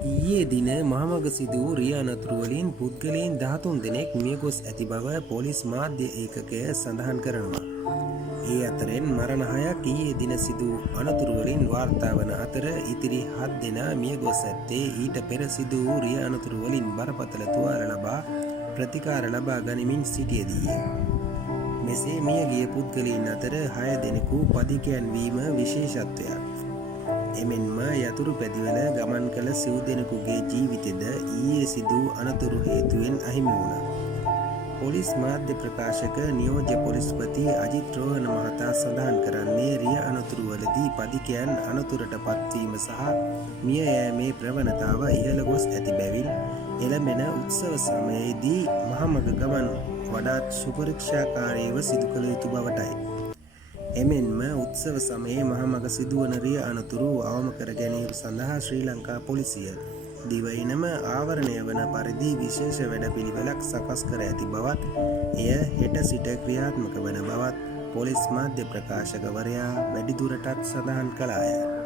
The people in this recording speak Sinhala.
ඊයේ දින මහමග සිදු වූ රිය අනතුරු වලින් පුද්ගලයන් 13 දෙනෙක් මියගොස් ඇති බව පොලිස් මාධ්‍ය ඒකකය සඳහන් කරනවා. ඒ අතරින් මරණ 6ක් ඊයේ දින සිදු අනතුරු වලින් වාර්තා වන අතර ඉතිරි 7 දෙනා මියගොස් ඇත්තේ ඊට පෙර සිදු වූ රිය අනතුරු වලින් බරපතල තුවාල ලබා ප්‍රතිකාර ලබා ගනිමින් සිටියේදී. මෙසේ මියගිය පුද්ගලයන් අතර 6 දෙනෙකු පදිකයන් වීම විශේෂත්වයක්. එමෙන්ම යතුරු පැදිවල ගමන් කළ සිව් දෙනෙකුගේ ජීවිතද ඊයේ සිදු අනතුරු හේතුවෙන් අහිමි වුණා. පොලිස් මාධ්‍ය ප්‍රකාශක නියෝජ්‍ය පොලිස්පති අජිත් රෝහණ මහතා සඳහන් කරන්නේ රිය අනතුරු වලදී පදිකයන් අනතුරට පත්වීම සහ මිය යෑමේ ප්‍රවණතාව ඉහළ ගොස් ඇති බැවින් එළඹෙන උත්සව සමයේදී මහමග ගමන් වඩාත් සුපරීක්ෂාකාරීව සිදු කළ යුතු බවටයි. එමෙන්ම උත්සව සමයේ මහමග සිදුවන රිය අනතුරු අවම කර ගැනීම සඳහා ශ්‍රී ලංකා පොලිසිය දිවයිනම ආවරණය වන පරිදි විශේෂ වැඩපිළිවෙලක් සකස් කර ඇති බවත් එය හෙට සිට ක්‍රියාත්මක වන බවත් පොලිස් මාධ්‍ය ප්‍රකාශකවරයා වැඩිදුරටත් සඳහන් කළාය.